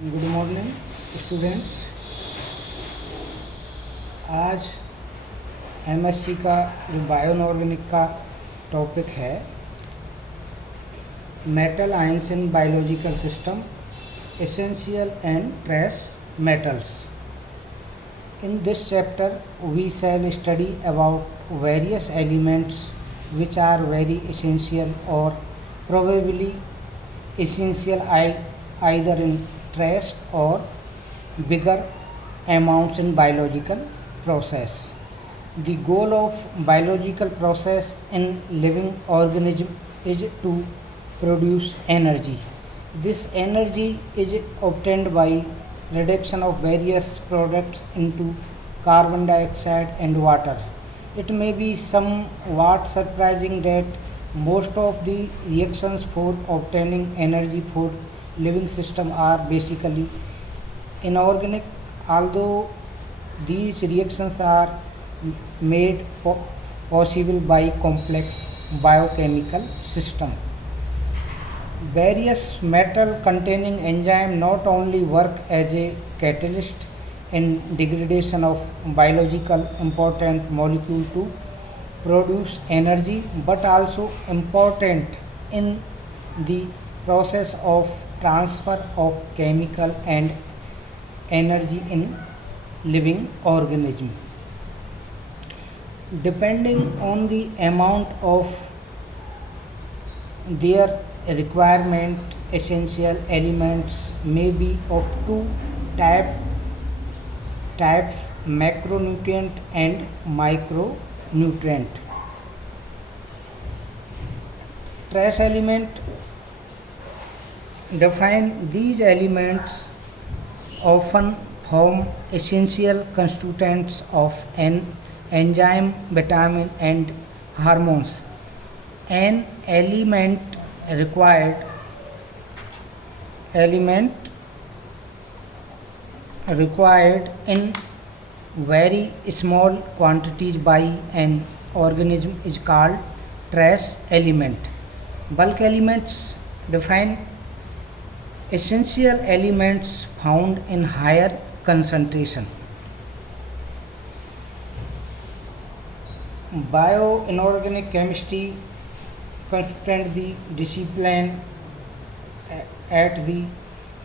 Good morning students. आज MSc का जो बायो इनऑर्गेनिक का टॉपिक है, metal ions in biological system, essential and trace metals. In this chapter we shall study about various elements which are very essential or probably essential either in trace or bigger amounts in biological process. The goal of biological process in living organism is to produce energy. This energy is obtained by reduction of various products into carbon dioxide and water. It may be somewhat surprising that most of the reactions for obtaining energy for living system are basically inorganic, although these reactions are made possible by complex biochemical system. Various metal containing enzymes not only work as a catalyst in degradation of biological important molecule to produce energy, but also important in the process of transfer of chemical and energy in living organism. Depending on the amount of their requirement, essential elements may be of two types, macronutrient and micronutrient. Trace element define these elements often form essential constituents of an enzyme, vitamin and hormones. An required element required in very small quantities by an organism is called trace element. Bulk elements define essential elements found in higher concentration. Bioinorganic chemistry constitutes the discipline at the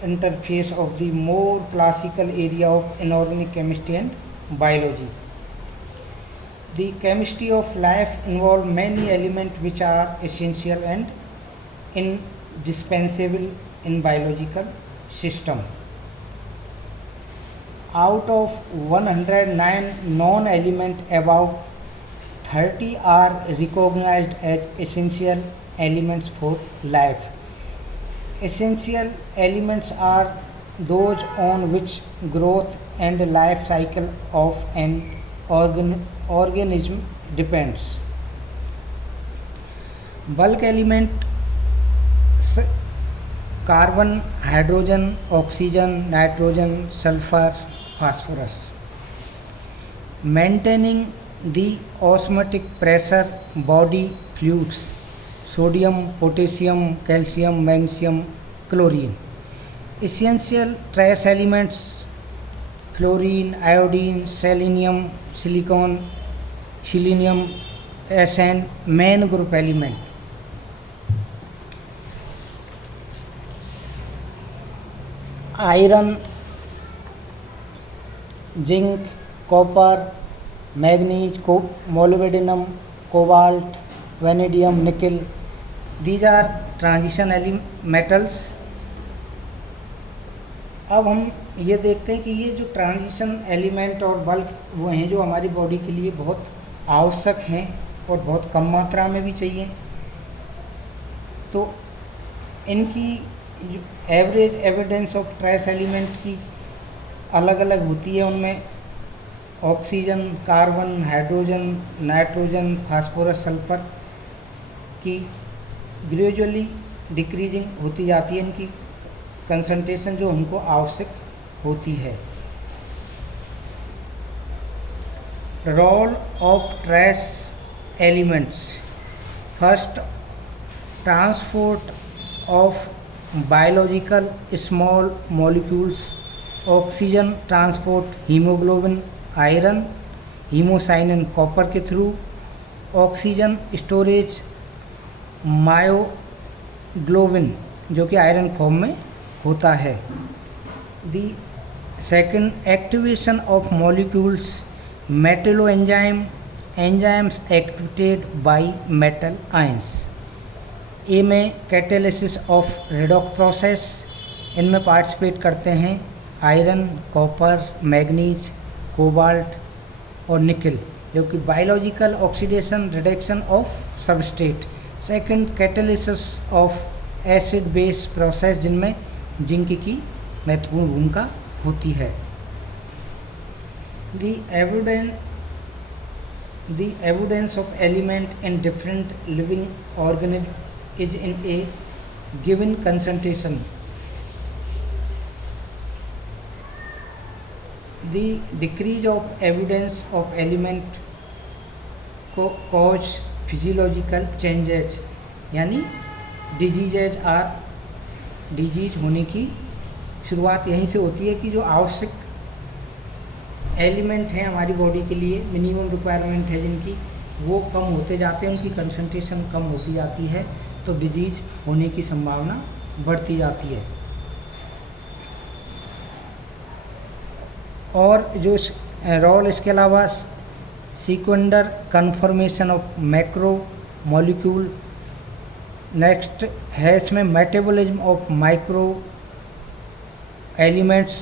interface of the more classical area of inorganic chemistry and biology. The chemistry of life involves many elements which are essential and indispensable in biological system. Out of 109 known elements, about 30 are recognized as essential elements for life. Essential elements are those on which growth and life cycle of an organism depends. Bulk element carbon, hydrogen, oxygen, nitrogen, sulfur, phosphorus. Maintaining the osmotic pressure, body fluids, sodium, potassium, calcium, magnesium, chlorine. Essential trace elements fluorine, iodine, selenium, silicon, selenium, SN. Main group element iron, zinc, copper, manganese, molybdenum, cobalt, vanadium, nickel. These are transition metals. अब हम ये देखते हैं कि ये जो transition element और bulk वो हैं जो हमारी बॉडी के लिए बहुत आवश्यक हैं और बहुत कम मात्रा में भी चाहिए। तो इनकी जो average evidence of trace element की अलग अलग होती है। उनमें oxygen, carbon, hydrogen, nitrogen, phosphorus, sulphur की ग्रेजुअली डिक्रीजिंग होती जाती है इनकी कंसंट्रेशन जो हमको आवश्यक होती है। Role of trace elements, first transport of biological small molecules, oxygen transport, hemoglobin, iron, hemocyanin copper के थ्रू, ऑक्सीजन स्टोरेज मायोग्लोबिन जो कि आयरन फॉर्म में होता है। The second, activation of molecules, metalloenzyme, enzymes activated by metal ions. A में catalysis of redox process, इनमें participate करते हैं आयरन, कॉपर, मैग्नीज, कोबाल्ट और निकल, जो कि biological oxidation reduction of substrate. Second, catalysis of acid base process, जिनमें zinc की महत्वपूर्ण भूमिका होती है। The evidence of element in different living organism is in a given concentration. The decrease of evidence of element cause physiological changes, यानी diseases are disease होने की शुरुआत यहीं से होती है कि जो आवश्यक एलिमेंट हैं हमारी बॉडी के लिए, मिनिमम रिक्वायरमेंट है जिनकी, वो कम होते जाते हैं, उनकी कंसंट्रेशन कम होती जाती है, तो डिजीज होने की संभावना बढ़ती जाती है। और जो रोल इसके अलावा secondary conformation of macro molecule, next है इसमें metabolism of micro elements,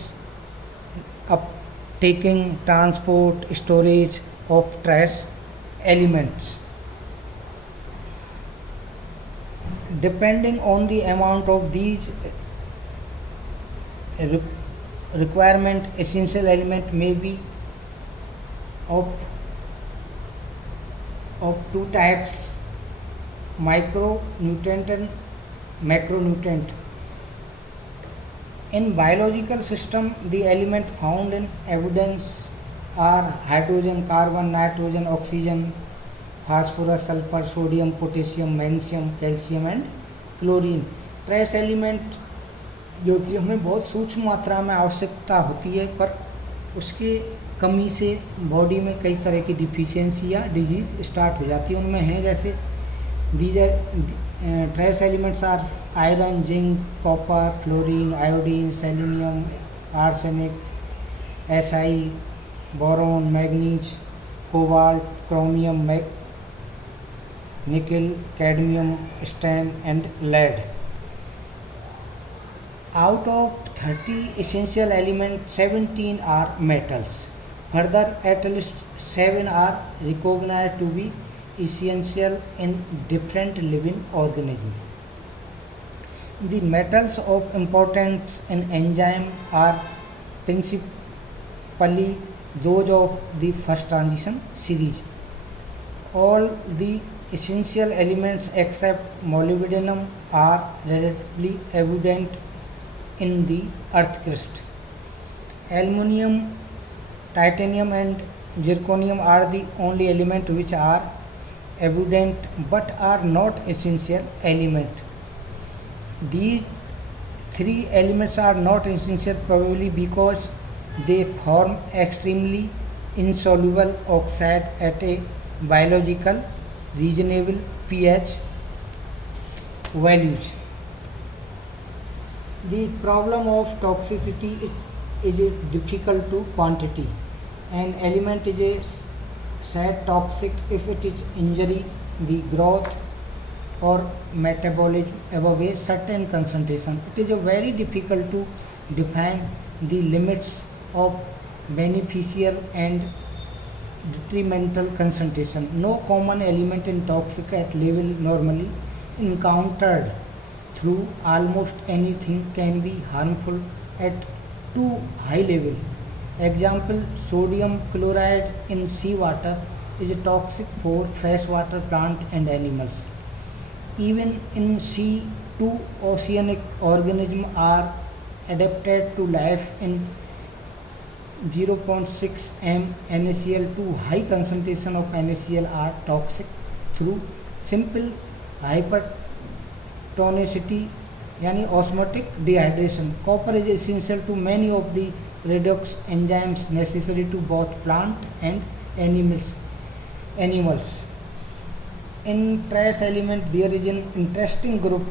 up taking transport storage of trace elements. Depending on the amount of these requirement, essential element may be of two types, micronutrient and macronutrient. In biological system, the element found in evidence are hydrogen, carbon, nitrogen, oxygen, phosphorus, sulfur, sodium, potassium, magnesium, calcium and chlorine. Trace element जो कि हमें बहुत सूक्ष्म मात्रा में आवश्यकता होती है, पर उसके कमी से बॉडी में कई तरह की डिफिशियंसी या डिजीज स्टार्ट हो जाती है। उनमें हैं जैसे trace elements are iron, zinc, copper, chlorine, iodine, selenium, arsenic, SI, boron, manganese, cobalt, chromium, nickel, cadmium, stan and lead. Out of 30 essential elements, 17 are metals. Further, at least 7 are recognized to be essential in different living organisms. The metals of importance in enzyme are principally those of the first transition series. All the essential elements except molybdenum are relatively evident in the earth crust. Aluminium, titanium and zirconium are the only elements which are evident but are not essential element. These three elements are not essential probably because they form extremely insoluble oxide at a biological reasonable pH values. The problem of toxicity is difficult to quantity. An element is said toxic if it is injury the growth or metabolism above a certain concentration. It is very difficult to define the limits of beneficial and detrimental concentration. No common element in toxic at level normally encountered through almost anything can be harmful at too high level. Example, sodium chloride in seawater is toxic for freshwater plant and animals. Even in sea, two oceanic organisms are adapted to life in 0.6 m NaCl. Too high concentration of NaCl are toxic through simple hypertonicity यानी osmotic dehydration. Copper is essential to many of the redox enzymes necessary to both plant and animals. In trace element there is an interesting group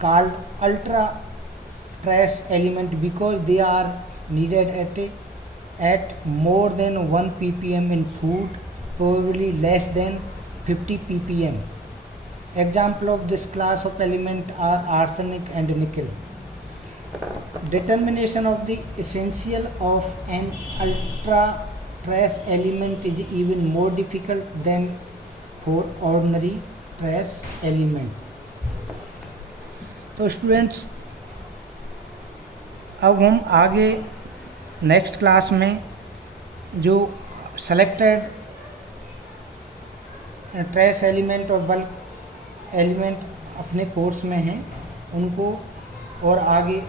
called ultra trace element because they are needed at more than 1 ppm in food, probably less than 50 ppm. Example of this class of element are arsenic and nickel. Determination of the essential of an ultra trace element is even more difficult than for ordinary trace element. तो students अब हम आगे next class में जो selected trace element और bulk element अपने course में हैं उनको और आगे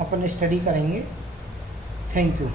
अपन स्टडी करेंगे। Thank you.